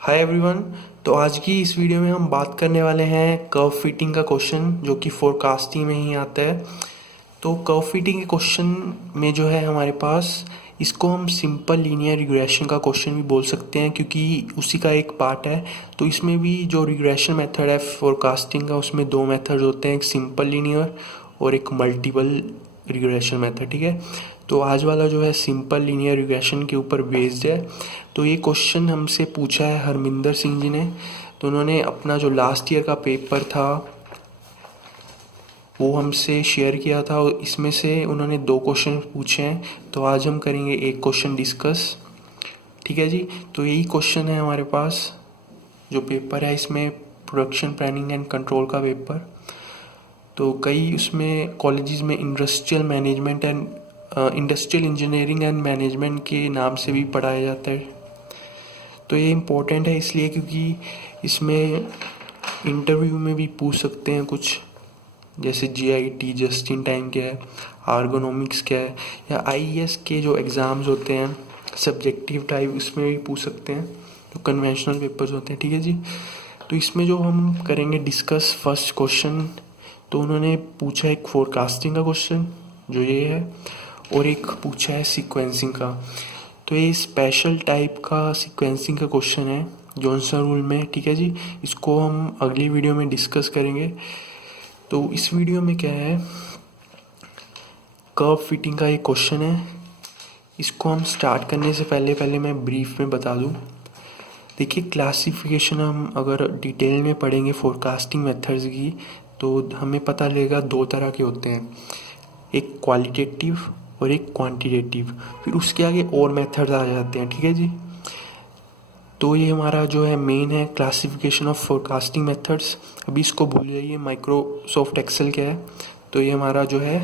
Hi everyone. तो आज की इस वीडियो में हम बात करने वाले हैं कर्व फिटिंग का क्वेश्चन जो कि फोरकास्टिंग में ही आता है। तो कर्व फिटिंग के क्वेश्चन में जो है हमारे पास, इसको हम सिंपल लीनियर रिग्रेशन का क्वेश्चन भी बोल सकते हैं क्योंकि उसी का एक पार्ट है। तो इसमें भी जो रिग्रेशन मेथड है फोरकास्टिंग का, उसमें दो मेथड होते हैं, एक सिंपल लीनियर और एक मल्टीपल रिग्रेशन मेथड। ठीक है, तो आज वाला जो है सिंपल लीनियर रिग्रेशन के ऊपर बेस्ड है। तो ये क्वेश्चन हमसे पूछा है हरमिंदर सिंह जी ने। तो उन्होंने अपना जो लास्ट ईयर का पेपर था वो हमसे शेयर किया था और इसमें से उन्होंने दो क्वेश्चन पूछे हैं। तो आज हम करेंगे एक क्वेश्चन डिस्कस। ठीक है जी, तो यही क्वेश्चन है हमारे पास। जो पेपर है इसमें प्रोडक्शन प्लानिंग एंड कंट्रोल का पेपर। तो कई उसमें कॉलेजेस में industrial management and industrial engineering and management के नाम से भी पढ़ाया जाता है। तो ये इम्पोर्टेंट है इसलिए क्योंकि इसमें इंटरव्यू में भी पूछ सकते हैं कुछ, जैसे जीआईटी जस्ट इन टाइम क्या है, आर्गोनॉमिक्स क्या है, या आईईएस के जो एग्ज़ाम्स होते हैं सब्जेक्टिव टाइप, उसमें भी पूछ सकते हैं, जो कन्वेंशनल पेपर्स होते हैं। ठीक है जी, तो इसमें जो हम करेंगे डिस्कस फर्स्ट क्वेश्चन। तो उन्होंने पूछा एक फोरकास्टिंग का क्वेश्चन जो ये है, और एक पूछा है सीक्वेंसिंग का। तो ये स्पेशल टाइप का सीक्वेंसिंग का क्वेश्चन है जॉनसन रूल में। ठीक है जी, इसको हम अगली वीडियो में डिस्कस करेंगे। तो इस वीडियो में क्या है, कर्व फिटिंग का एक क्वेश्चन है। इसको हम स्टार्ट करने से पहले मैं ब्रीफ में बता दूं। देखिए, क्लासिफिकेशन हम अगर डिटेल में पढ़ेंगे फोरकास्टिंग मेथड्स की तो हमें पता लगेगा दो तरह के होते हैं, एक क्वालिटेटिव और एक क्वांटिटेटिव। फिर उसके आगे और मेथड्स आ जाते हैं। ठीक है जी, तो ये हमारा जो है मेन है क्लासिफिकेशन ऑफ फोरकास्टिंग मेथड्स। अभी इसको भूल जाइए, माइक्रोसॉफ्ट एक्सेल क्या है। तो ये हमारा जो है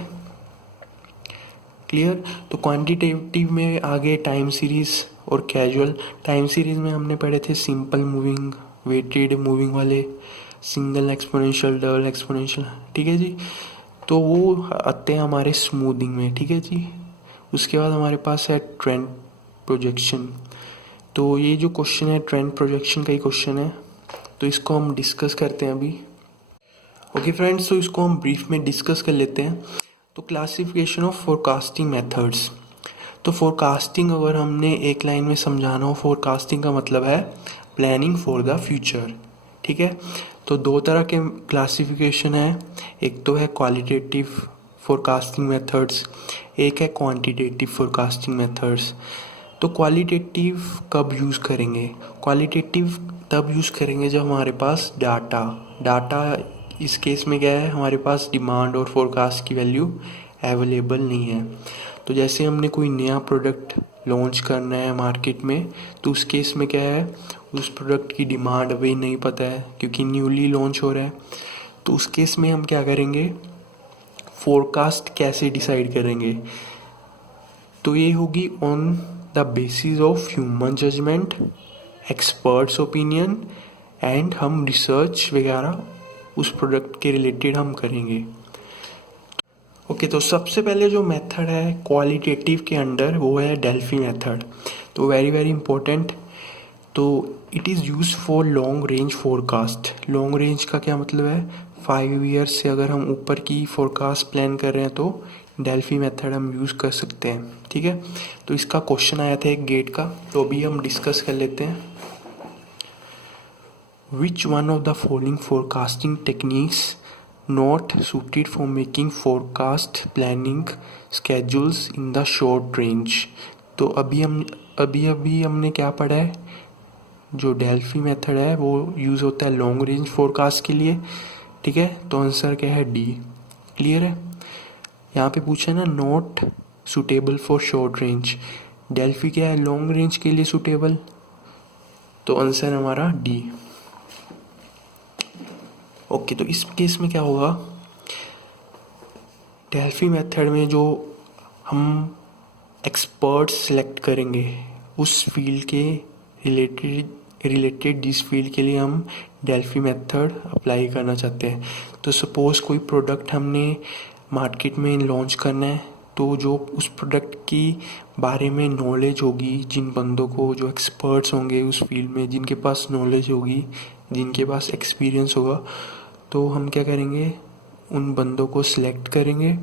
क्लियर। तो क्वांटिटेटिव में आगे टाइम सीरीज़ और कैजुअल। टाइम सीरीज़ में हमने पढ़े थे सिंपल मूविंग, वेटेड मूविंग वाले, सिंगल एक्सपोनेंशियल, डबल एक्सपोनेंशियल। ठीक है जी, तो वो आते हैं हमारे स्मूदिंग में। ठीक है जी, उसके बाद हमारे पास है ट्रेंड प्रोजेक्शन। तो ये जो क्वेश्चन है ट्रेंड प्रोजेक्शन का ही क्वेश्चन है, तो इसको हम डिस्कस करते हैं अभी। ओके फ्रेंड्स, तो इसको हम ब्रीफ में डिस्कस कर लेते हैं। तो क्लासिफिकेशन ऑफ फोरकास्टिंग मेथड्स। तो फोरकास्टिंग अगर हमने एक लाइन में समझाना हो, फोरकास्टिंग का मतलब है प्लानिंग फॉर द फ्यूचर। ठीक है, तो दो तरह के क्लासिफिकेशन है, एक तो है क्वालिटेटिव फोरकास्टिंग मेथड्स, एक है क्वांटिटेटिव फोरकास्टिंग मेथड्स। तो क्वालिटेटिव कब यूज़ करेंगे? क्वालिटेटिव तब यूज़ करेंगे जब हमारे पास डाटा इस केस में क्या है, हमारे पास डिमांड और फोरकास्ट की वैल्यू अवेलेबल नहीं है। तो जैसे हमने कोई नया प्रोडक्ट लॉन्च करना है मार्केट में, तो उस केस में क्या है, उस प्रोडक्ट की डिमांड अभी नहीं पता है क्योंकि न्यूली लॉन्च हो रहा है। तो उस केस में हम क्या करेंगे, फोरकास्ट कैसे डिसाइड करेंगे? तो ये होगी on the basis of human judgement, experts opinion, and हम रिसर्च वगैरह उस प्रोडक्ट के रिलेटेड हम करेंगे। ओके, तो सबसे पहले जो मेथड है क्वालिटेटिव के अंडर वो है डेल्फी मेथड। तो वेरी वेरी इंपॉर्टेंट। तो it is use for long range forecast. Long range का क्या मतलब है, 5 ईयर्स से अगर हम ऊपर की फोरकास्ट प्लान कर रहे हैं तो डेल्फी मेथड हम यूज़ कर सकते हैं। ठीक है, तो इसका क्वेश्चन आया था एक गेट का, तो अभी हम डिस्कस कर लेते हैं। Which one of the following forecasting techniques not suited for making forecast planning schedules in the short range? तो अभी हमने क्या पढ़ा है, जो डेल्फी मेथड है वो यूज़ होता है लॉन्ग रेंज फोरकास्ट के लिए। ठीक है, तो आंसर क्या है, डी। क्लियर है, यहाँ पे पूछा है ना not suitable for short range, Delphi क्या है, लॉन्ग रेंज के लिए सुटेबल, तो आंसर हमारा डी। ओके, तो इस केस में क्या होगा, डेल्फी मेथड में जो हम एक्सपर्ट्स सेलेक्ट करेंगे उस फील्ड के रिलेटेड जिस फील्ड के लिए हम डेल्फी मेथड अप्लाई करना चाहते हैं। तो सपोज़ कोई प्रोडक्ट हमने मार्केट में लॉन्च करना है, तो जो उस प्रोडक्ट की बारे में नॉलेज होगी, जिन बंदों को, जो एक्सपर्ट्स होंगे उस फील्ड में, जिनके पास नॉलेज होगी, जिनके पास एक्सपीरियंस होगा, तो हम क्या करेंगे, उन बंदों को सिलेक्ट करेंगे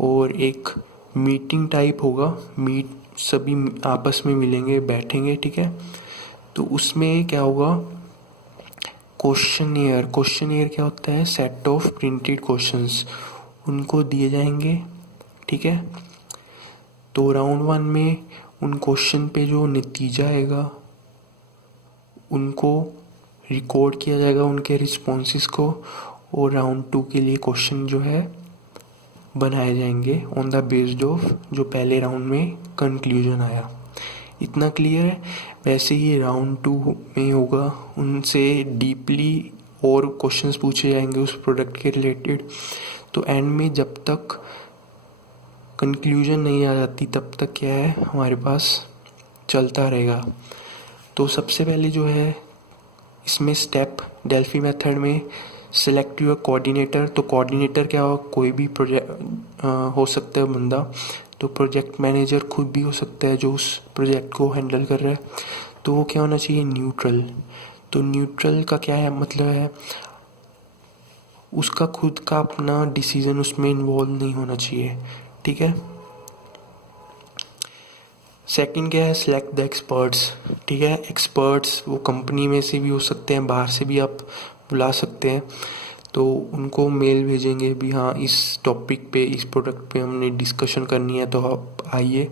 और एक मीटिंग टाइप होगा, सभी आपस में मिलेंगे, बैठेंगे, ठीक है। तो उसमें क्या होगा, क्वेश्चनियर क्या होता है, सेट ऑफ प्रिंटेड क्वेश्चंस उनको दिए जाएंगे, ठीक है। तो राउंड 1 में उन क्वेश्चन पे जो नतीजा आएगा उनको रिकॉर्ड किया जाएगा, उनके रिस्पॉन्सेस को, और राउंड 2 के लिए क्वेश्चन जो है बनाए जाएंगे ऑन द बेस्ड ऑफ जो पहले राउंड में कंक्लूजन आया। इतना क्लियर है। वैसे ही राउंड 2 में होगा, उनसे डीपली और क्वेश्चंस पूछे जाएंगे उस प्रोडक्ट के रिलेटेड। तो एंड में जब तक कंक्लूजन नहीं आ जाती तब तक क्या है, हमारे पास चलता रहेगा। तो सबसे पहले जो है इसमें स्टेप, डेल्फी मेथड में सेलेक्ट योर कोऑर्डिनेटर। तो कोऑर्डिनेटर क्या हो, कोई भी प्रोजेक्ट हो सकता है बंदा, तो प्रोजेक्ट मैनेजर खुद भी हो सकता है जो उस प्रोजेक्ट को हैंडल कर रहा है। तो वो क्या होना चाहिए, न्यूट्रल। तो न्यूट्रल का क्या है मतलब है, उसका खुद का अपना डिसीजन उसमें इन्वॉल्व नहीं होना चाहिए, ठीक है। सेकंड क्या है, सिलेक्ट द एक्सपर्ट्स, ठीक है। एक्सपर्ट्स वो कंपनी में से भी हो सकते हैं, बाहर से भी आप बुला सकते हैं। तो उनको मेल भेजेंगे भी, हाँ इस टॉपिक पे, इस प्रोडक्ट पे हमने डिस्कशन करनी है, तो आप आइए।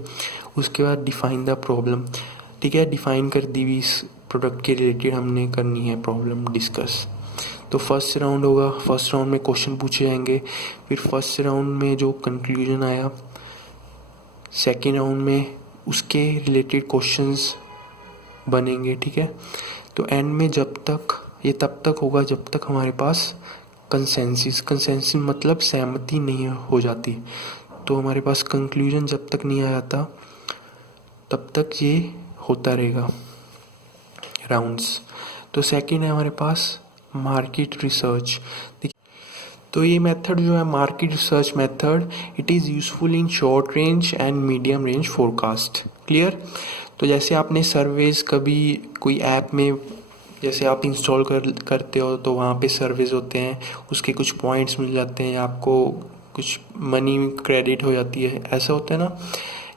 उसके बाद डिफाइन द प्रॉब्लम, ठीक है, डिफाइन कर दी हुई इस प्रोडक्ट के रिलेटेड हमने करनी है प्रॉब्लम डिस्कस। तो फर्स्ट राउंड होगा, फर्स्ट राउंड में क्वेश्चन पूछे जाएंगे, फिर फर्स्ट राउंड में जो कंक्लूजन आया, सेकेंड राउंड में उसके रिलेटेड क्वेश्चंस बनेंगे, ठीक है। तो एंड में जब तक, ये तब तक होगा जब तक हमारे पास कंसेंसस मतलब सहमति नहीं हो जाती। तो हमारे पास कंक्लूजन जब तक नहीं आ जाता तब तक ये होता रहेगा राउंड्स। तो सेकंड है हमारे पास मार्केट रिसर्च। तो ये मेथड जो है market research method, it is useful in short range and medium range forecast. Clear. तो जैसे आपने सर्वेज कभी कोई ऐप में जैसे आप इंस्टॉल करते हो तो वहाँ पे सर्वेज होते हैं, उसके कुछ पॉइंट्स मिल जाते हैं, आपको कुछ मनी क्रेडिट हो जाती है, ऐसा होता है ना।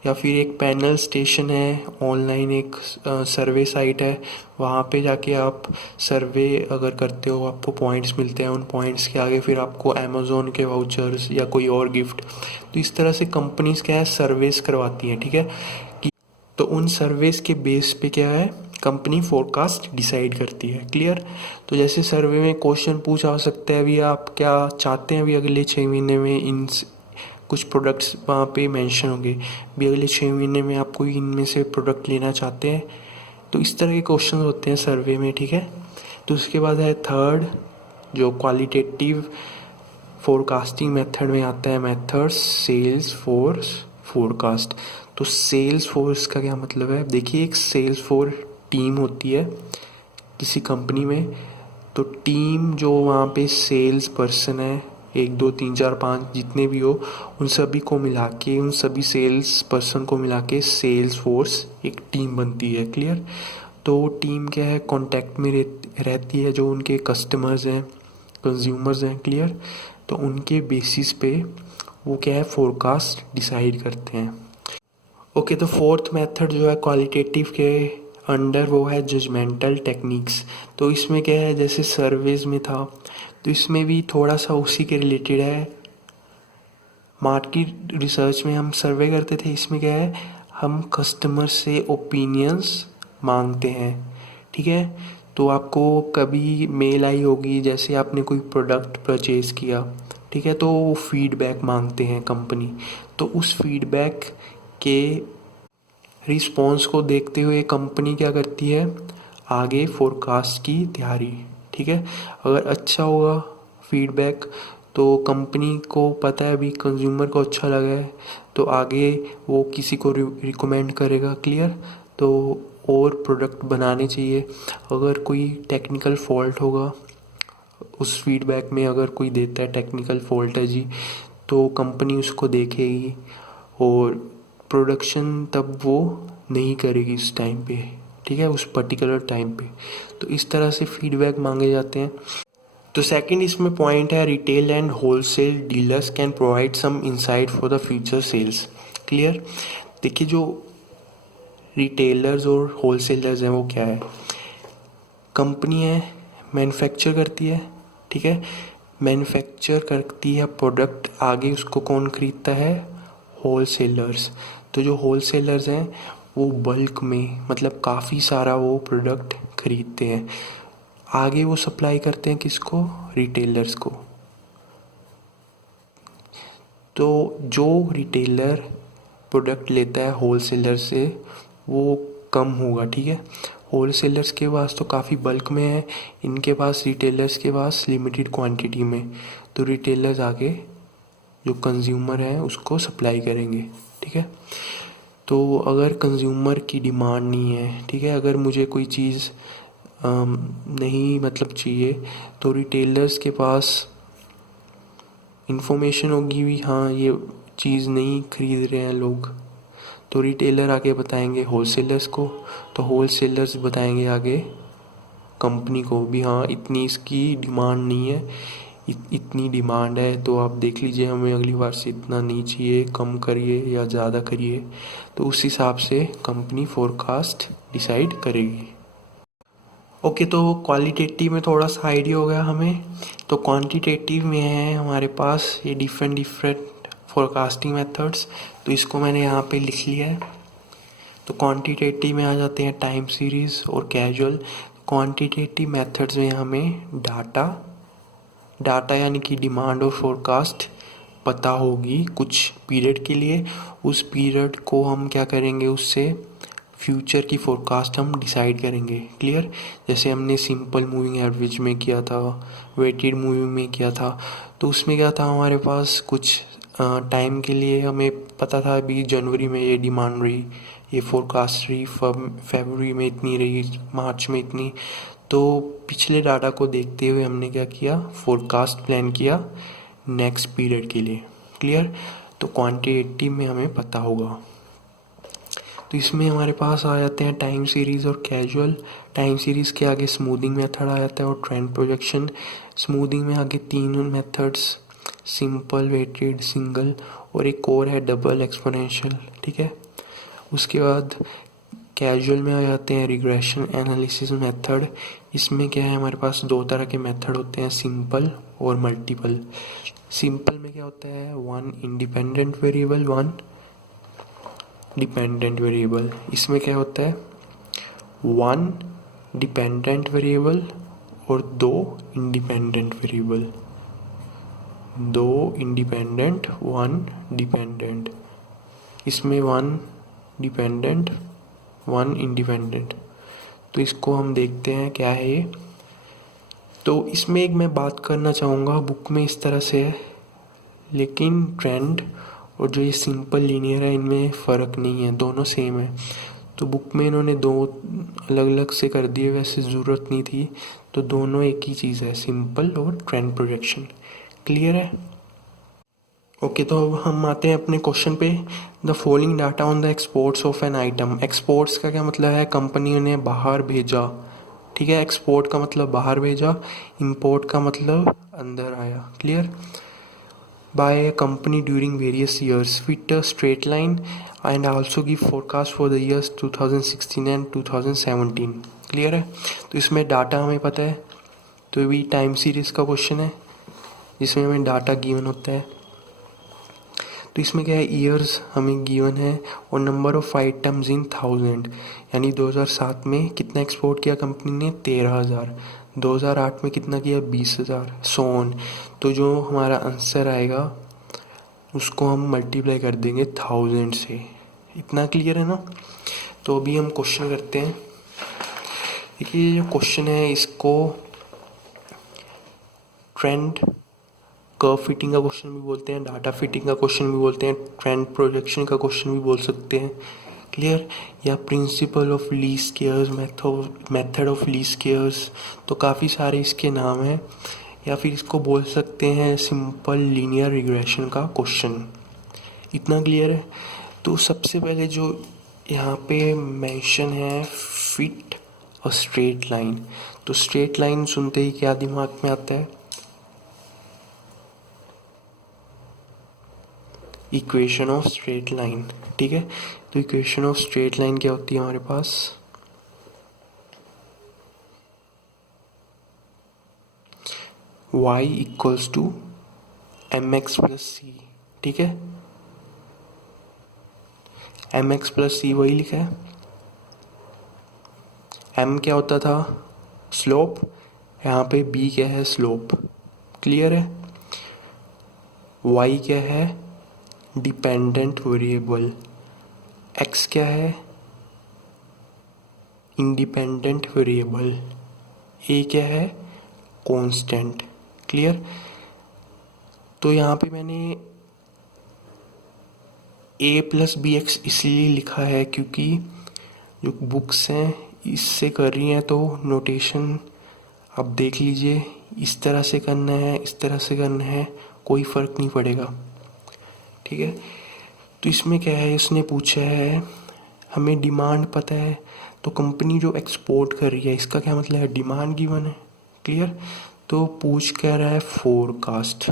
या फिर एक पैनल स्टेशन है, ऑनलाइन एक सर्वे साइट है, वहाँ पे जाके आप सर्वे अगर करते हो आपको पॉइंट्स मिलते हैं, उन पॉइंट्स के आगे फिर आपको अमेज़ोन के वाउचर्स या कोई और गिफ्ट। तो इस तरह से कंपनीज क्या है, सर्वेस करवाती हैं, ठीक है। कि तो उन सर्वेस के बेस पे क्या है, कंपनी फोरकास्ट डिसाइड करती है। क्लियर। तो जैसे सर्वे में क्वेश्चन पूछा हो सकता है, अभी आप क्या चाहते हैं, अभी अगले 6 महीने में इन कुछ प्रोडक्ट्स वहाँ पे मेंशन होंगे, भी अगले 6 महीने में आप कोई इनमें से प्रोडक्ट लेना चाहते हैं। तो इस तरह के क्वेश्चन होते हैं सर्वे में, ठीक है। तो उसके बाद है थर्ड, जो क्वालिटेटिव फोरकास्टिंग मेथड में आता है मेथड सेल्स फोर्स फोरकास्ट। तो सेल्स फोर्स का क्या मतलब है, देखिए एक सेल्स फोर्स टीम होती है किसी कंपनी में। तो टीम जो वहाँ पे सेल्स पर्सन है, 1 2 3 4 5 जितने भी हो, उन सभी को मिला के, उन सभी सेल्स पर्सन को मिला के सेल्स फोर्स एक टीम बनती है। क्लियर। तो टीम क्या है, कांटेक्ट में रहती है जो उनके कस्टमर्स हैं, कंज्यूमर्स हैं। क्लियर। तो उनके बेसिस पे वो क्या है, फोरकास्ट डिसाइड करते हैं। ओके। तो फोर्थ मेथड जो है क्वालिटेटिव के अंडर, वो है जजमेंटल टेक्निक्स। तो इसमें क्या है, जैसे सर्वेज में था, तो इसमें भी थोड़ा सा उसी के रिलेटेड है। मार्केट रिसर्च में हम सर्वे करते थे, इसमें क्या है, हम कस्टमर से ओपिनियंस मांगते हैं, ठीक है। तो आपको कभी मेल आई होगी, जैसे आपने कोई प्रोडक्ट परचेज किया, ठीक है, तो वो फीडबैक मांगते हैं कंपनी। तो उस फीडबैक के रिस्पॉन्स को देखते हुए कंपनी क्या करती है, आगे फोरकास्ट की तैयारी, ठीक है। अगर अच्छा होगा फीडबैक तो कंपनी को पता है अभी कंज्यूमर को अच्छा लगा है, तो आगे वो किसी को रिकमेंड करेगा। क्लियर। तो और प्रोडक्ट बनाने चाहिए। अगर कोई टेक्निकल फॉल्ट होगा उस फीडबैक में, अगर कोई देता है टेक्निकल फॉल्ट है जी, तो कंपनी उसको देखेगी और प्रोडक्शन तब वो नहीं करेगी उस टाइम पे, ठीक है, उस पर्टिकुलर टाइम पे। तो इस तरह से फीडबैक मांगे जाते हैं। तो सेकंड इसमें पॉइंट है, retail and wholesale dealers can provide some insight for the future sales. Clear. देखिए जो रिटेलर्स और होलसेलर्स हैं वो क्या है, कंपनी है, मैन्युफैक्चर करती है, ठीक है, मैन्युफैक्चर करती है प्रोडक्ट, आगे उसको कौन खरीदता है, होलसेलर्स। तो जो होलसेलर्स हैं वो बल्क में, मतलब काफ़ी सारा वो प्रोडक्ट खरीदते हैं, आगे वो सप्लाई करते हैं किसको, रिटेलर्स को। तो जो रिटेलर प्रोडक्ट लेता है होलसेलर से वो कम होगा, ठीक है। होलसेलर्स के पास तो काफ़ी बल्क में है, इनके पास, रिटेलर्स के पास लिमिटेड क्वांटिटी में। तो रिटेलर्स आगे जो कंज्यूमर है उसको सप्लाई करेंगे, ठीक है। तो अगर कंज्यूमर की डिमांड नहीं है, ठीक है, अगर मुझे कोई चीज़ नहीं मतलब चाहिए, तो रिटेलर्स के पास इन्फॉर्मेशन होगी भी, हाँ ये चीज़ नहीं खरीद रहे हैं लोग, तो रिटेलर आगे बताएंगे होलसेलर्स को, तो होलसेलर्स बताएंगे आगे कंपनी को भी, हाँ इतनी इसकी डिमांड नहीं है, इतनी डिमांड है, तो आप देख लीजिए, हमें अगली बार से इतना नहीं चाहिए, कम करिए या ज़्यादा करिए। तो उस हिसाब से कंपनी फोरकास्ट डिसाइड करेगी। ओके, तो क्वालिटेटिव में थोड़ा सा आइडिया हो गया हमें। तो क्वांटिटेटिव में है हमारे पास ये डिफरेंट डिफरेंट फोरकास्टिंग मेथड्स, तो इसको मैंने यहाँ पे लिख लिया है। तो क्वांटिटेटिव में आ जाते हैं टाइम सीरीज़ और कैजुअल। क्वांटिटेटिव मेथड्स में हमें डाटा यानी कि डिमांड और फोरकास्ट पता होगी कुछ पीरियड के लिए, उस पीरियड को हम क्या करेंगे, उससे फ्यूचर की फोरकास्ट हम डिसाइड करेंगे। क्लियर। जैसे हमने सिंपल मूविंग एवरेज में किया था, वेटेड मूविंग में किया था, तो उसमें क्या था, हमारे पास कुछ टाइम के लिए हमें पता था अभी जनवरी में ये डिमांड रही, ये फोरकास्ट रही, फरवरी में इतनी रही, मार्च में इतनी। तो पिछले डाटा को देखते हुए हमने क्या किया, फोरकास्ट प्लान किया नेक्स्ट पीरियड के लिए। क्लियर। तो क्वांटिटेटिव में हमें पता होगा। तो इसमें हमारे पास आ जाते हैं टाइम सीरीज़ और कैजुअल। टाइम सीरीज़ के आगे स्मूथिंग मेथड आ जाता है और ट्रेंड प्रोजेक्शन। स्मूथिंग में आगे तीन मेथड्स, सिंपल, वेटेड, सिंगल, और एक और है डबल एक्सपोनेंशियल, ठीक है। उसके बाद कैजुअल में आ जाते हैं रिग्रेशन एनालिसिस मेथड। इसमें क्या है, हमारे पास दो तरह के मेथड होते हैं, सिंपल और मल्टीपल। सिंपल में क्या होता है, one independent variable, one dependent variable. इसमें क्या होता है, वन डिपेंडेंट वेरिएबल और दो इंडिपेंडेंट वेरिएबल, दो इंडिपेंडेंट, वन डिपेंडेंट। इसमें वन डिपेंडेंट, वन इंडिपेंडेंट। तो इसको हम देखते हैं क्या है ये। तो इसमें एक मैं बात करना चाहूँगा, बुक में इस तरह से है, लेकिन ट्रेंड और जो ये सिंपल लीनियर है इनमें फ़र्क नहीं है, दोनों सेम है। तो बुक में इन्होंने दो अलग अलग से कर दिए, वैसे ज़रूरत नहीं थी, तो दोनों एक ही चीज़ है, सिंपल और ट्रेंड प्रोजेक्शन। क्लियर है। ओके, तो अब हम आते हैं अपने क्वेश्चन पे। The following data on the exports of an item. Exports का क्या मतलब है, कंपनी ने बाहर भेजा, ठीक है, एक्सपोर्ट का मतलब बाहर भेजा, इंपोर्ट का मतलब अंदर आया। Clear. by a company during various years with a straight line and also give forecast for the years 2016 and 2017। Clear है। तो इसमें डाटा हमें पता है, तो ये भी टाइम सीरीज का क्वेश्चन है जिसमें हमें डाटा गिवन होता है। तो इसमें क्या है, ईयर्स हमें गिवन है और नंबर ऑफ आइटम्स इन 1000, यानी 2007 में कितना एक्सपोर्ट किया कंपनी ने, 13,000। 2008 में कितना किया, 20,000, सो ऑन। तो जो हमारा आंसर आएगा उसको हम मल्टीप्लाई कर देंगे 1000 से। इतना क्लियर है ना। तो अभी हम क्वेश्चन करते हैं। देखिए ये जो क्वेश्चन है इसको ट्रेंड कर्व फिटिंग का क्वेश्चन भी बोलते हैं, डाटा फिटिंग का क्वेश्चन भी बोलते हैं, ट्रेंड प्रोजेक्शन का क्वेश्चन भी बोल सकते हैं। क्लियर। या principle of least squares, method of least squares, तो काफ़ी सारे इसके नाम हैं। या फिर इसको बोल सकते हैं सिंपल लीनियर रिग्रेशन का क्वेश्चन। इतना क्लियर है। तो सबसे पहले जो यहाँ पे मेंशन है फिट और स्ट्रेट लाइन, तो स्ट्रेट लाइन सुनते ही क्या दिमाग में आता है? इक्वेशन ऑफ स्ट्रेट लाइन, ठीक है। तो इक्वेशन ऑफ स्ट्रेट लाइन क्या होती है हमारे पास? y equals to m x plus c, ठीक है। एम एक्स प्लस सी वही लिखा है। m क्या होता था? स्लोप। यहाँ पे b क्या है? स्लोप। क्लियर है। y क्या है? Dependent variable. x क्या है? Independent variable. a क्या है? कांस्टेंट। क्लियर। तो यहाँ पे मैंने a प्लस बी एक्स इसलिए लिखा है क्योंकि जो बुक्स हैं इससे कर रही हैं, तो नोटेशन आप देख लीजिए, इस तरह से करना है, इस तरह से करना है, कोई फ़र्क नहीं पड़ेगा, ठीक है। तो इसमें क्या है, इसने पूछा है हमें डिमांड पता है, तो कंपनी जो एक्सपोर्ट कर रही है इसका क्या मतलब है? डिमांड गिवन है। क्लियर। तो पूछ क्या रहा है? फोरकास्ट।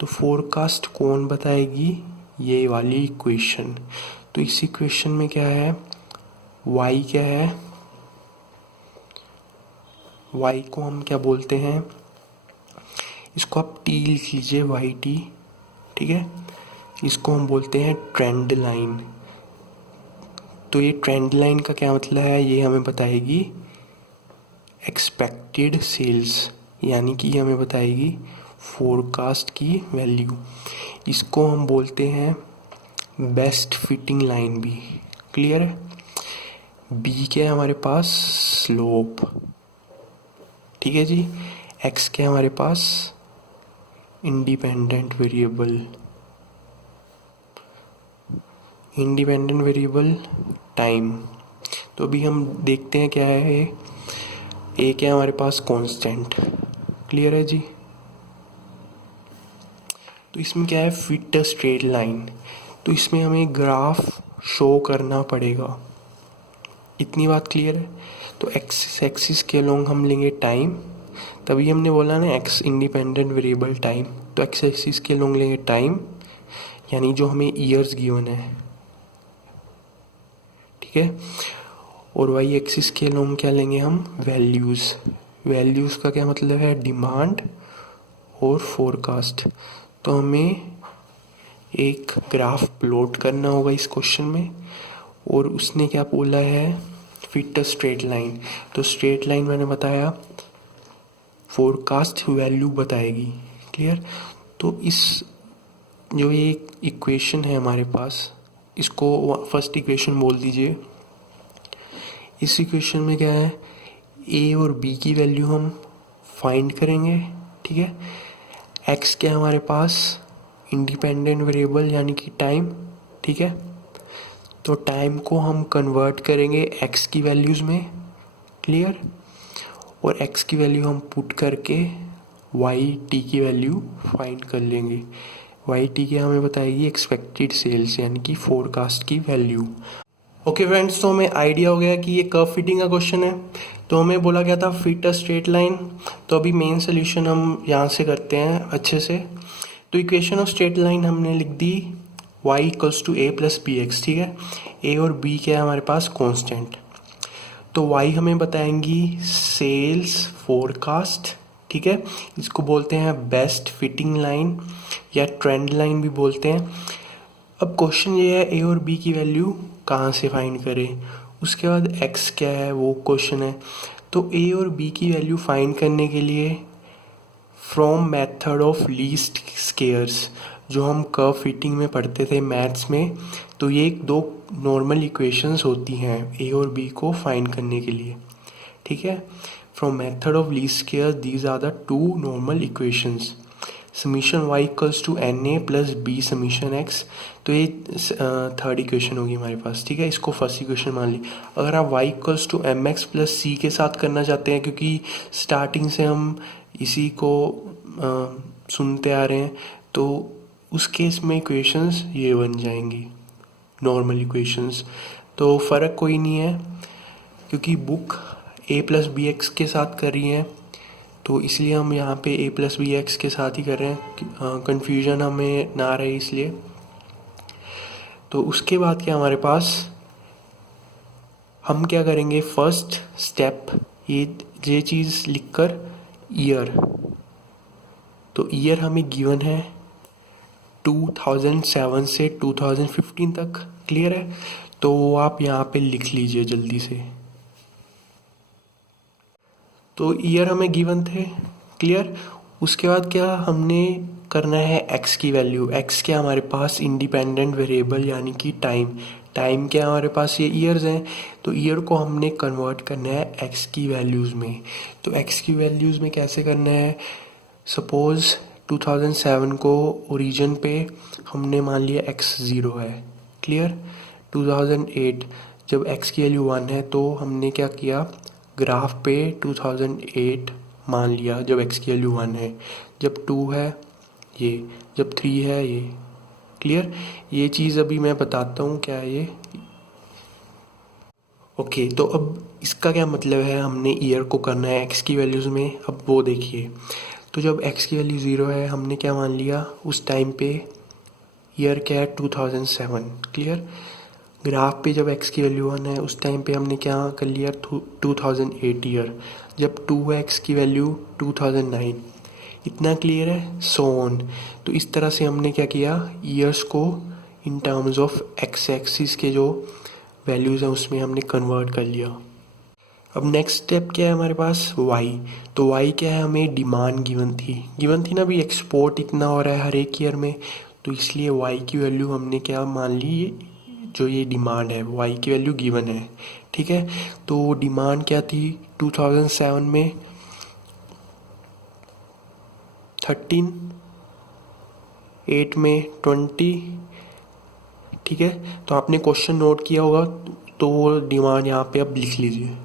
तो फोरकास्ट कौन बताएगी? ये वाली इक्वेशन। तो इस इक्वेशन में क्या है? y क्या है? y को हम क्या बोलते हैं? इसको आप t लिख लीजिए, वाई टी, ठीक है। इसको हम बोलते हैं ट्रेंड लाइन। तो ये ट्रेंड लाइन का क्या मतलब है? ये हमें बताएगी एक्सपेक्टेड सेल्स, यानी कि हमें बताएगी फोरकास्ट की वैल्यू। इसको हम बोलते हैं बेस्ट फिटिंग लाइन भी। क्लियर है। बी क्या है हमारे पास? स्लोप, ठीक है जी। एक्स क्या है हमारे पास? Independent variable. Independent variable time. तो अभी हम देखते हैं क्या है। ए क्या है हमारे पास? कांस्टेंट। क्लियर है जी। तो इसमें क्या है? Fit a straight line. तो इसमें हमें ग्राफ शो करना पड़ेगा, इतनी बात क्लियर है। तो एक्सिस के अलोंग हम लेंगे टाइम, तभी हमने बोला ना एक्स इंडिपेंडेंट वेरिएबल टाइम। तो एक्स एक्सिस के अलोंग लेंगे टाइम, यानी जो हमें ईयर्स गिवन है, ठीक है। और वाई एक्सिस के अलोंग क्या लेंगे हम? वैल्यूज़। वैल्यूज़ का क्या मतलब है? डिमांड और फोरकास्ट। तो हमें एक ग्राफ प्लॉट करना होगा इस क्वेश्चन में, और उसने क्या बोला है? Fit a straight line. तो स्ट्रेट लाइन मैंने बताया फोरकास्ट वैल्यू बताएगी। क्लियर। तो इस जो ये इक्वेशन है हमारे पास, इसको फर्स्ट इक्वेशन बोल दीजिए। इस इक्वेशन में क्या है? ए और बी की वैल्यू हम फाइंड करेंगे, ठीक है। एक्स क्या है हमारे पास? इंडिपेंडेंट वेरिएबल यानी कि टाइम, ठीक है। तो टाइम को हम कन्वर्ट करेंगे एक्स की वैल्यूज़ में। क्लियर। और एक्स की वैल्यू हम पुट करके वाई टी की वैल्यू फाइंड कर लेंगे। वाई टी क्या हमें बताएगी? एक्सपेक्टेड सेल्स, यानी कि फोरकास्ट की वैल्यू। ओके फ्रेंड्स, तो हमें आइडिया हो गया कि ये कर्व फिटिंग का क्वेश्चन है। तो हमें बोला गया था फिट अ स्ट्रेट लाइन। तो अभी मेन सोल्यूशन हम यहाँ से करते हैं अच्छे से। तो इक्वेशन ऑफ स्ट्रेट लाइन हमने लिख दी y equals to a plus b x, ठीक है। ए और बी क्या है हमारे पास? कांस्टेंट। तो y हमें बताएंगी सेल्स फोरकास्ट, ठीक है। इसको बोलते हैं बेस्ट फिटिंग लाइन या ट्रेंड लाइन भी बोलते हैं। अब क्वेश्चन ये है ए और बी की वैल्यू कहाँ से फाइंड करें, उसके बाद x क्या है वो क्वेश्चन है। तो ए और बी की वैल्यू फाइंड करने के लिए from method of least squares, जो हम कर्व फिटिंग में पढ़ते थे मैथ्स में, तो ये एक दो नॉर्मल इक्वेशंस होती हैं ए और बी को फाइंड करने के लिए, ठीक है। From method of least squares these are the two normal equations. Summation y equals to n a plus b summation x। तो ये थर्ड इक्वेशन होगी हमारे पास, ठीक है। इसको फर्स्ट इक्वेशन मान ली। अगर आप y equals to m x plus c के साथ करना चाहते हैं, क्योंकि स्टार्टिंग से हम इसी को सुनते आ रहे हैं, तो उस केस में इक्वेशंस ये बन जाएंगी नॉर्मल इक्वेशंस। तो फ़र्क कोई नहीं है क्योंकि book a plus b x के साथ कर रही है, तो इसलिए हम यहाँ पे a प्लस बी एक्स के साथ ही कर रहे हैं, कन्फ्यूजन हमें ना रहे इसलिए। तो उसके बाद क्या हमारे पास, हम क्या करेंगे, फर्स्ट स्टेप ये चीज़ लिखकर ईयर, तो ईयर हमें गिवन है 2007 से 2015 तक, क्लियर है। तो आप यहाँ पे लिख लीजिए जल्दी से। तो ईयर हमें गिवन थे, क्लियर। उसके बाद क्या हमने करना है, एक्स की वैल्यू। एक्स क्या हमारे पास इंडिपेंडेंट वेरिएबल यानी कि टाइम। टाइम क्या हमारे पास ये ईयर्स हैं, तो ईयर को हमने कन्वर्ट करना है एक्स की वैल्यूज़ में। तो एक्स की वैल्यूज़ में कैसे करना है, सपोज़ 2007 को ओरिजिन पे हमने मान लिया x 0 है, क्लियर। 2008 जब x की वैल्यू 1 है तो हमने क्या किया, ग्राफ पे 2008 मान लिया जब x की वैल्यू 1 है, जब 2 है ये, जब 3 है ये, क्लियर। ये चीज़ अभी मैं बताता हूँ क्या है ये। ओके, तो अब इसका क्या मतलब है, हमने ईयर को करना है एक्स की वैल्यूज़ में। अब वो देखिए, तो जब एक्स की वैल्यू 0 है हमने क्या मान लिया, उस टाइम पे ईयर क्या है 2007, क्लियर। ग्राफ पे जब एक्स की वैल्यू 1 है उस टाइम पे हमने क्या कर लिया 2008 ईयर, जब 2 है एक्स की वैल्यू 2009, इतना क्लियर है, सो ऑन। तो इस तरह से हमने क्या किया, ईयर्स को in terms of x axis के जो वैल्यूज़ हैं उसमें हमने कन्वर्ट कर लिया। अब नेक्स्ट स्टेप क्या है हमारे पास, वाई। तो वाई क्या है, हमें डिमांड गिवन थी ना, भी एक्सपोर्ट इतना हो रहा है हर एक ईयर में, तो इसलिए वाई की वैल्यू हमने क्या मान ली, जो ये डिमांड है वाई की वैल्यू गिवन है, ठीक है। तो डिमांड क्या थी 2007 में 13, 8 में 20, ठीक है। तो आपने क्वेश्चन नोट किया होगा, तो वो डिमांड यहाँ पे अब लिख लीजिए।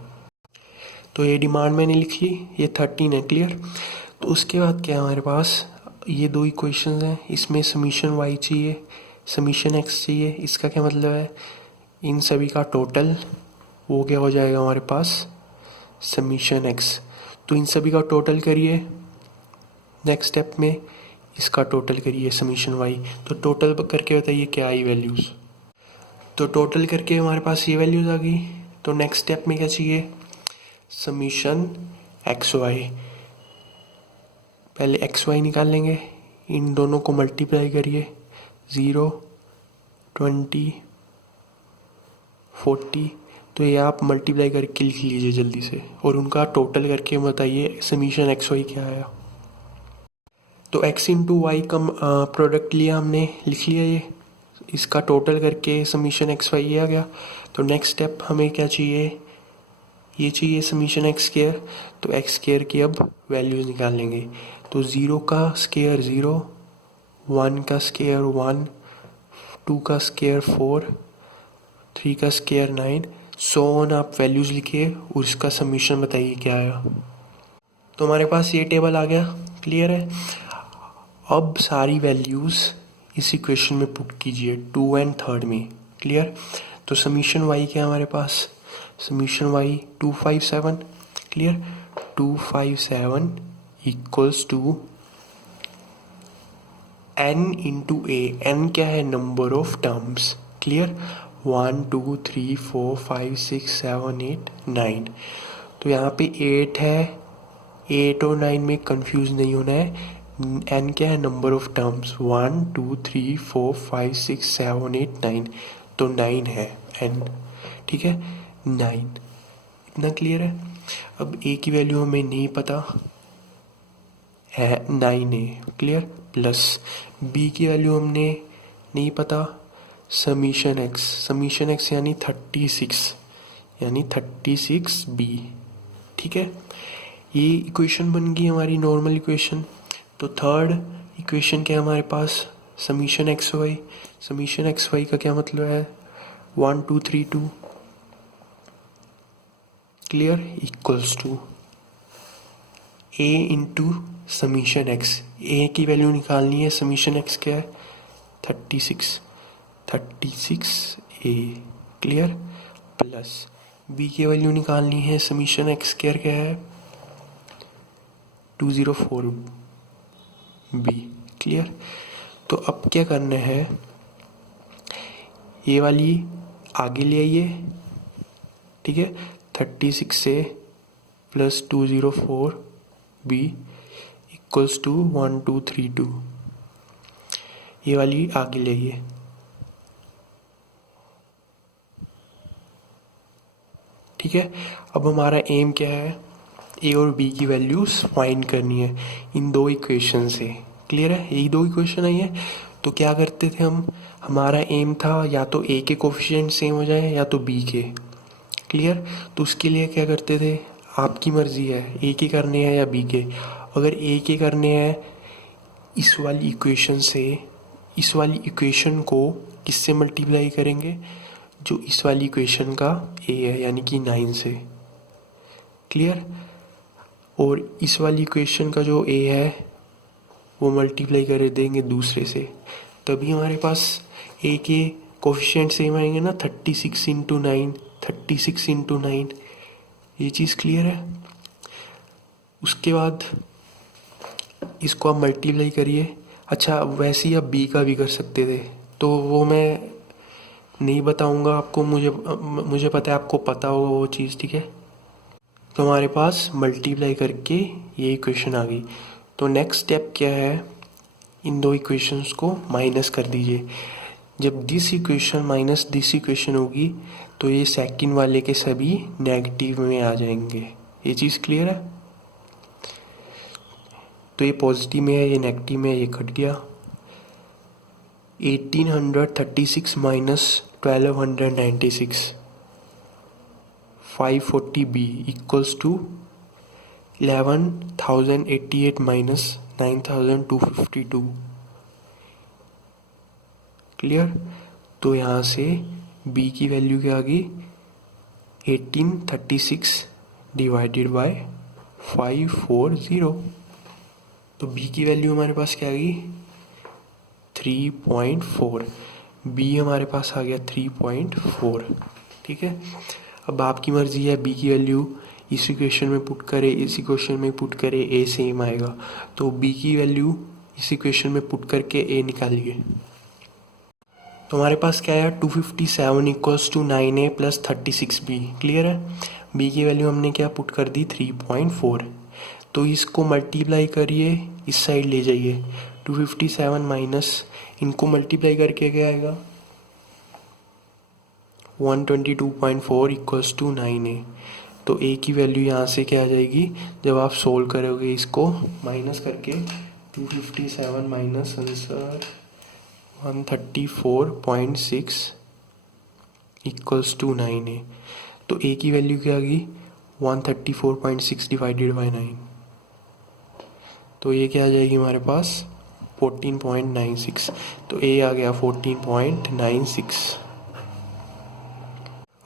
तो ये डिमांड मैंने लिख ली, ये 13 है, क्लियर। तो उसके बाद क्या है हमारे पास, ये दो इक्वेशंस हैं, इसमें समीशन वाई चाहिए, समीशन एक्स चाहिए। इसका क्या मतलब है, इन सभी का टोटल वो क्या हो जाएगा हमारे पास, समीशन एक्स। तो इन सभी का टोटल करिए, नेक्स्ट स्टेप में इसका टोटल करिए समीशन वाई। तो टोटल करके बताइए क्या आई वैल्यूज़। तो टोटल करके हमारे पास ये वैल्यूज़ आ गई। तो नेक्स्ट स्टेप में क्या चाहिए, समीशन एक्स वाई। पहले एक्स वाई निकाल लेंगे, इन दोनों को मल्टीप्लाई करिए, 0, 20, 40। तो ये आप मल्टीप्लाई करके लिख लीजिए जल्दी से, और उनका टोटल करके बताइए समीशन एक्स वाई क्या आया। तो एक्स इंटू वाई का प्रोडक्ट लिया हमने, लिख लिया ये, इसका टोटल करके समीशन एक्स वाई ये आ गया। तो नेक्स्ट स्टेप हमें क्या चाहिए, ये चाहिए समीशन एक्स स्केयर। तो एक्स स्केयर की अब वैल्यूज़ निकाल लेंगे। तो 0 का स्केयर 0, 1 का स्केयर 1, 2 का स्केयर 4, 3 का स्केयर 9, सो ऑन। आप वैल्यूज़ लिखिए और इसका समीशन बताइए क्या आया। तो हमारे पास ये टेबल आ गया, क्लियर है। अब सारी वैल्यूज़ इस इक्वेशन में पुट कीजिए 2 एंड 3 में, क्लियर। तो समीशन वाई क्या है हमारे पास, summation y 257, clear. 257 equals to n into a. n क्या है, नंबर ऑफ टर्म्स, क्लियर। 1 2 3 4 5 6 7 8 9। तो यहाँ पे 8 है, 8 और 9 में कंफ्यूज नहीं होना है। n क्या है, नंबर ऑफ टर्म्स, 1 2 3 4 5 6 7 8 9। तो 9 है n, ठीक है, 9। इतना क्लियर है। अब a की वैल्यू हमें नहीं पता है, 9 है, क्लियर। प्लस b की वैल्यू हमने नहीं पता, समीशन x यानी 36, यानी 36b, ठीक है। ये इक्वेशन बन गई हमारी नॉर्मल इक्वेशन। तो थर्ड इक्वेशन क्या है हमारे पास, summation x y. Summation x y का क्या मतलब है, 1 2 3 2, clear, equals to a into summation x. A की वैल्यू निकालनी है, समीशन एक्स क्या है 36 ए, क्लियर, प्लस बी की वैल्यू निकालनी है, समीशन एक्स स्क्वायर क्या है 204 बी, क्लियर। तो अब क्या करना है, ये वाली आगे ले आइए, ठीक है, 36 से प्लस 204 बी इक्वल्स टू 1232, ये वाली आगे ले आइए, ठीक है। अब हमारा एम क्या है, ए और बी की वैल्यूज फाइंड करनी है इन दो इक्वेशन से, क्लियर है, यही दो इक्वेशन आई है। तो क्या करते थे हम, हमारा एम था या तो ए के कोफिशिएंट सेम हो जाए या तो बी के, क्लियर। तो उसके लिए क्या करते थे, आपकी मर्जी है ए के करने हैं या बी के। अगर ए के करने हैं, इस वाली इक्वेशन से इस वाली इक्वेशन को किससे मल्टीप्लाई करेंगे, जो इस वाली इक्वेशन का ए है यानी कि 9 से, क्लियर। और इस वाली इक्वेशन का जो ए है वो मल्टीप्लाई कर देंगे दूसरे से, तभी हमारे पास ए के कोफिशिएंट सेम आएंगे ना, 36 इंटू 9, 36 इंटू 9, ये चीज़ क्लियर है। उसके बाद इसको आप मल्टीप्लाई करिए। अच्छा, वैसे ही आप बी का भी कर सकते थे, तो वो मैं नहीं बताऊंगा आपको, मुझे पता है आपको पता होगा वो चीज़, ठीक है। तो हमारे पास मल्टीप्लाई करके ये इक्वेशन आ गई। तो नेक्स्ट स्टेप क्या है, इन दो इक्वेशंस को माइनस कर दीजिए। जब this equation minus this equation होगी तो ये सेकंड वाले के सभी नेगेटिव में आ जाएंगे, ये चीज़ क्लियर है। तो ये पॉजिटिव में है, ये नेगेटिव में है, ये कट गया। 1836 minus 1296, 540 b equals to 11,088 minus 9,252, clear. तो यहाँ से b की वैल्यू क्या आ गई, 1836 डिवाइडेड बाय 540। तो b की वैल्यू हमारे पास क्या आ गई 3.4, b हमारे पास आ गया 3.4, ठीक है। अब आपकी मर्जी है, b की वैल्यू इस इक्वेशन में पुट करे, इस इक्वेशन में पुट करे, a सेम आएगा। तो b की वैल्यू इस इक्वेशन में पुट करके a निकालिए। तो हमारे पास क्या है 257 इक्वल्स टू 9a प्लस 36b, क्लियर है। b की वैल्यू हमने क्या पुट कर दी 3.4। तो इसको मल्टीप्लाई करिए, इस साइड ले जाइए, 257 माइनस इनको मल्टीप्लाई करके क्या आएगा 122.4 इक्वल्स टू 9a। तो a की वैल्यू यहाँ से क्या आ जाएगी, जब आप सोल्व करोगे इसको माइनस करके 257 minus answer 134.6 equals to 9a। तो a की वैल्यू क्या आ गई 134.6 डिवाइडेड बाई 9, तो ये क्या आ जाएगी हमारे पास 14.96। तो a आ गया 14.96।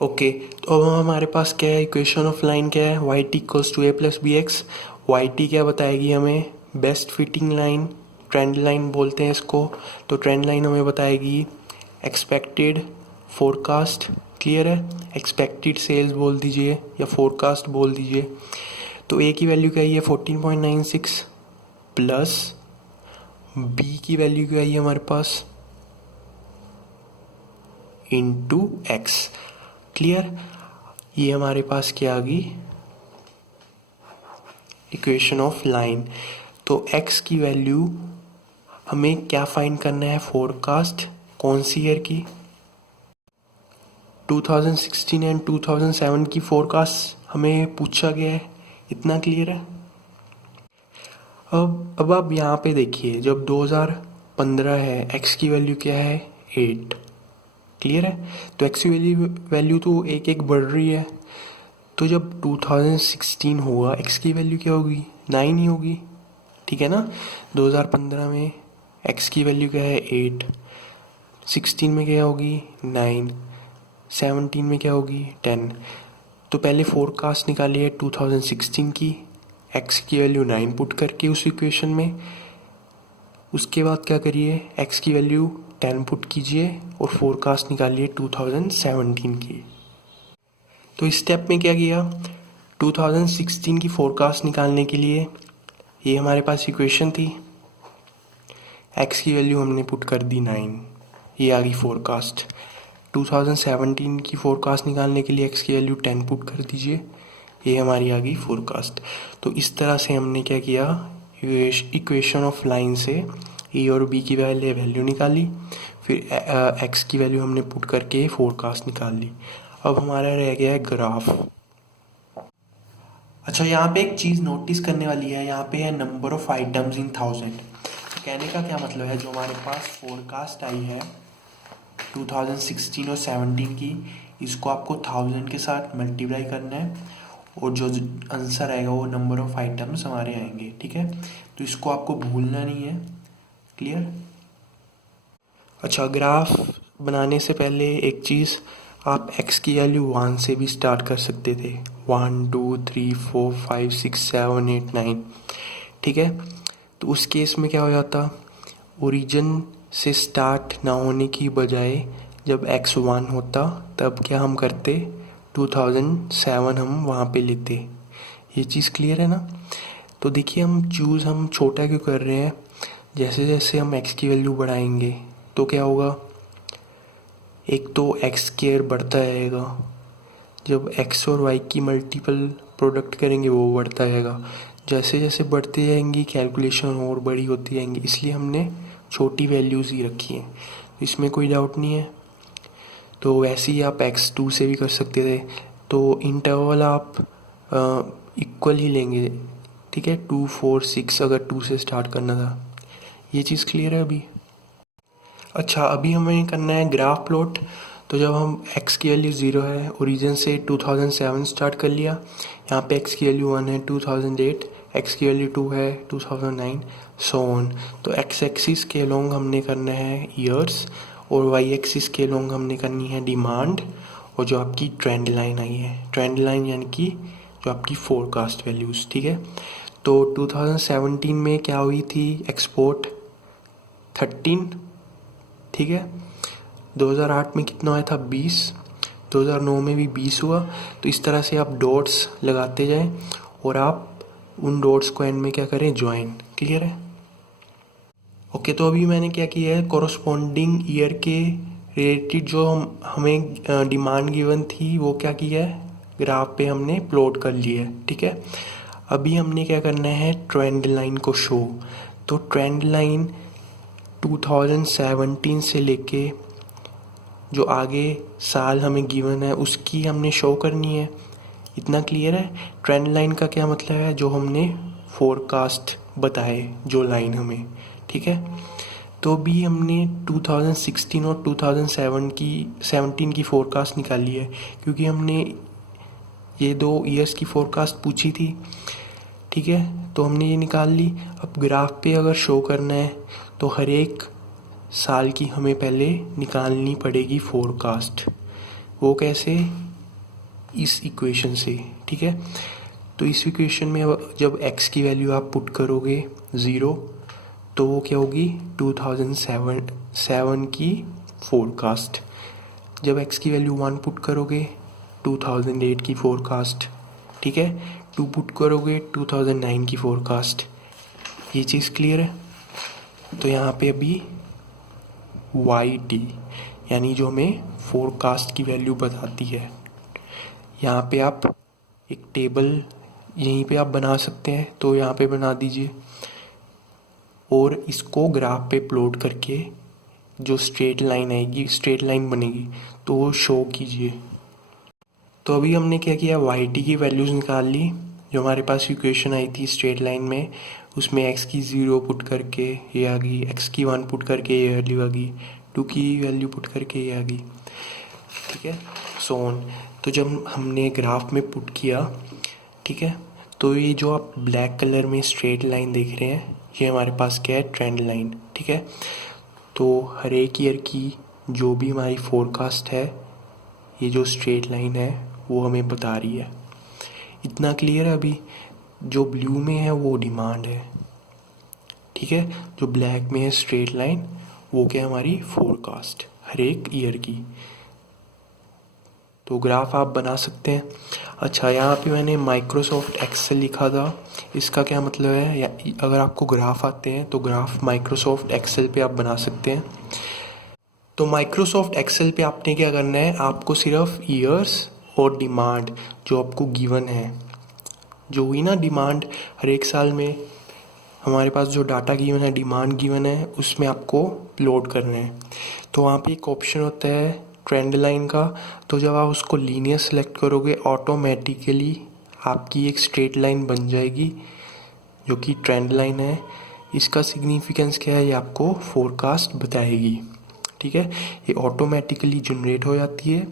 ओके, तो अब हमारे पास क्या है, इक्वेशन ऑफ लाइन क्या है, Y T equals to a plus b x. Y T क्या बताएगी हमें, best fitting line, trend line बोलते हैं इसको। तो ट्रेंड लाइन हमें बताएगी एक्सपेक्टेड फोरकास्ट, क्लियर है, एक्सपेक्टेड सेल्स बोल दीजिए या फोरकास्ट बोल दीजिए। तो ए की वैल्यू क्या है 14.96 प्लस बी की वैल्यू क्या है हमारे पास इंटू एक्स, क्लियर। ये हमारे पास क्या आ गई इक्वेशन ऑफ लाइन। तो x की वैल्यू हमें क्या फाइंड करना है, फोरकास्ट कौन सी ईयर की, 2016 एंड 2007 की फोरकास्ट हमें पूछा गया है, इतना क्लियर है। अब आप यहाँ पे देखिए, जब 2015 है x की वैल्यू क्या है 8, क्लियर है। तो x की वैल्यू तो एक एक बढ़ रही है। तो जब 2016 होगा x की वैल्यू क्या होगी 9 ही होगी, ठीक है ना। 2015 में x की वैल्यू क्या है 8, 16 में क्या होगी 9, 17 में क्या होगी 10। तो पहले फोरकास्ट निकालिए 2016 की, x की वैल्यू 9 पुट करके उस इक्वेशन में, उसके बाद क्या करिए, एक्स की वैल्यू 10 पुट कीजिए और फोरकास्ट निकालिए 2017 की। तो इस स्टेप में क्या किया, 2016 की फोरकास्ट निकालने के लिए ये हमारे पास इक्वेशन थी, एक्स की वैल्यू हमने पुट कर दी 9, ये आ गई फोरकास्ट। 2017 की फोरकास्ट निकालने के लिए एक्स की वैल्यू 10 पुट कर दीजिए, ये हमारी आ गई फोरकास्ट। तो इस तरह से हमने क्या किया, इक्वेशन ऑफ लाइन से ए और बी की वैल्यू निकाली, फिर एक्स की वैल्यू हमने पुट करके फोरकास्ट निकाल ली। अब हमारा रह गया है ग्राफ। अच्छा, यहाँ पे एक चीज़ नोटिस करने वाली है, यहाँ पे है नंबर ऑफ आइटम्स इन 1000। कहने का क्या मतलब है, जो हमारे पास फोरकास्ट आई है 2016 और 17 की, इसको आपको 1000 के साथ मल्टीप्लाई करना है और जो आंसर आएगा वो नंबर ऑफ आइटम्स हमारे आएंगे, ठीक है। तो इसको आपको भूलना नहीं है, क्लियर। अच्छा, ग्राफ बनाने से पहले एक चीज़, आप x की वैल्यू 1 से भी स्टार्ट कर सकते थे, 1 2 3 4 5 6 7 8 9, ठीक है। तो उस केस में क्या हो जाता, ओरिजिन से स्टार्ट ना होने की बजाय जब x 1 होता तब क्या हम करते, 2007 हम वहाँ पे लेते। ये चीज़ क्लियर है ना। तो देखिए, हम छोटा क्यों कर रहे हैं, जैसे जैसे हम x की वैल्यू बढ़ाएंगे तो क्या होगा, एक तो एक्स स्क्वायर बढ़ता जाएगा, जब एक्स और वाई की मल्टीपल प्रोडक्ट करेंगे वो बढ़ता जाएगा, जैसे जैसे बढ़ते जाएंगी कैलकुलेशन और बड़ी होती जाएंगी, इसलिए हमने छोटी वैल्यूज़ ही रखी हैं, इसमें कोई डाउट नहीं है। तो वैसे ही आप x2 से भी कर सकते थे, तो इंटरवल आप इक्वल ही लेंगे, ठीक है, 2 4 6 अगर 2 से स्टार्ट करना था। ये चीज़ क्लियर है अभी। अच्छा, अभी हमें करना है ग्राफ प्लॉट। तो जब हम x की वैल्यू 0 है, ओरिजिन से 2007 स्टार्ट कर लिया, यहाँ पे x की वैल्यू 1 है 2008, x की वैल्यू 2 है 2009, सो ऑन। तो x एक्सिस के लॉन्ग हमने करना है ईयर्स और y एक्सिस के लॉन्ग हमने करनी है डिमांड, और जो आपकी ट्रेंड लाइन आई है, ट्रेंड लाइन यानी कि जो आपकी फोरकास्ट वैल्यूज़, ठीक है। तो 2017 में क्या हुई थी, एक्सपोर्ट 13, ठीक है। 2008 में कितना आया था, 20, 2009 में भी 20 हुआ। तो इस तरह से आप डॉट्स लगाते जाएं और आप उन डॉट्स को एंड में क्या करें, ज्वाइन, क्लियर है। ओके, तो अभी मैंने क्या किया है, कोरोस्पोंडिंग ईयर के रिलेटेड जो हमें डिमांड गिवन थी वो क्या किया है, ग्राफ पे हमने प्लॉट कर लिया है, ठीक है। अभी हमने क्या करना है, ट्रेंड लाइन को शो। तो ट्रेंड लाइन 2017 से लेके जो आगे साल हमें गिवन है उसकी हमने शो करनी है, इतना क्लियर है। ट्रेंड लाइन का क्या मतलब है, जो हमने फोरकास्ट बताए जो लाइन हमें, ठीक है। तो भी हमने 2016 और 2017 की फोरकास्ट निकाली है, क्योंकि हमने ये 2 ईयर्स की फोरकास्ट पूछी थी, ठीक है। तो हमने ये निकाल ली। अब ग्राफ पे अगर शो करना है तो हर एक साल की हमें पहले निकालनी पड़ेगी फोरकास्ट। वो कैसे, इस इक्वेशन से, ठीक है। तो इस इक्वेशन में जब x की वैल्यू आप पुट करोगे 0, तो वो क्या होगी, 2007 की फोरकास्ट। जब x की वैल्यू 1 पुट करोगे 2008 की फोरकास्ट, ठीक है। 2 पुट करोगे 2009 की फोरकास्ट। ये चीज़ क्लियर है। तो यहाँ पे अभी YT यानी जो हमें फोरकास्ट की वैल्यू बताती है, यहाँ पे आप एक टेबल यहीं पे आप बना सकते हैं, तो यहाँ पे बना दीजिए और इसको ग्राफ पे प्लॉट करके जो स्ट्रेट लाइन आएगी, स्ट्रेट लाइन बनेगी, तो वो शो कीजिए। तो अभी हमने क्या किया, YT की वैल्यूज़ निकाल ली, जो हमारे पास इक्वेशन आई थी स्ट्रेट लाइन में, उसमें x की 0 पुट करके ये आ गई, x की 1 पुट करके ये वैल्यू आ गई, 2 की वैल्यू पुट करके ये आ गई, ठीक है, सो ऑन। तो जब हमने ग्राफ में पुट किया, ठीक है, तो ये जो आप ब्लैक कलर में स्ट्रेट लाइन देख रहे हैं, ये हमारे पास क्या है, ट्रेंड लाइन, ठीक है। तो हर एक ईयर की जो भी हमारी फोरकास्ट है, ये जो स्ट्रेट लाइन है वो हमें बता रही है, इतना क्लियर है। अभी जो ब्लू में है वो डिमांड है, ठीक। ठीक है। जो ब्लैक में है स्ट्रेट लाइन, वो क्या है हमारी फोरकास्ट हर एक ईयर की। तो ग्राफ आप बना सकते हैं। अच्छा, यहाँ पे मैंने माइक्रोसॉफ्ट एक्सेल लिखा था, इसका क्या मतलब है, या अगर आपको ग्राफ आते हैं तो ग्राफ माइक्रोसॉफ्ट एक्सेल पे आप बना सकते हैं। तो माइक्रोसॉफ्ट एक्सेल पे आपने क्या करना है, आपको सिर्फ ईयर्स और डिमांड जो आपको गिवन है, जो हुई ना डिमांड हर एक साल में, हमारे पास जो डाटा गिवन है, डिमांड गिवन है, उसमें आपको प्लॉट करना है। तो वहाँ पे एक ऑप्शन होता है ट्रेंड लाइन का। तो जब आप उसको लीनियर सेलेक्ट करोगे, ऑटोमेटिकली आपकी एक स्ट्रेट लाइन बन जाएगी जो कि ट्रेंड लाइन है। इसका सिग्निफिकेंस क्या है, ये आपको फोरकास्ट बताएगी, ठीक है। ये ऑटोमेटिकली जनरेट हो जाती है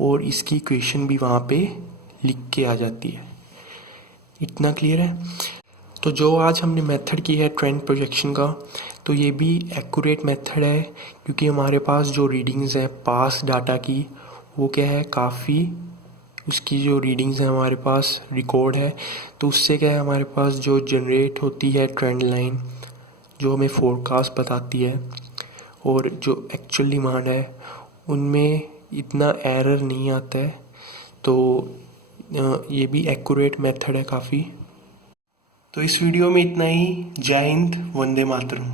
और इसकी इक्वेशन भी वहाँ पे लिख के आ जाती है। इतना क्लियर है। तो जो आज हमने मेथड की है ट्रेंड प्रोजेक्शन का, तो ये भी एक्यूरेट मेथड है, क्योंकि हमारे पास जो रीडिंग्स है पास डाटा की, वो क्या है काफ़ी, उसकी जो रीडिंग्स है हमारे पास रिकॉर्ड है। तो उससे क्या है हमारे पास जो जनरेट होती है ट्रेंड लाइन, जो हमें फोरकास्ट बताती है, और जो एक्चुअल डिमांड है उनमें इतना एरर नहीं आता है। तो ये भी एक्यूरेट मेथड है काफ़ी। तो इस वीडियो में इतना ही। जय हिंद, वंदे मातरम।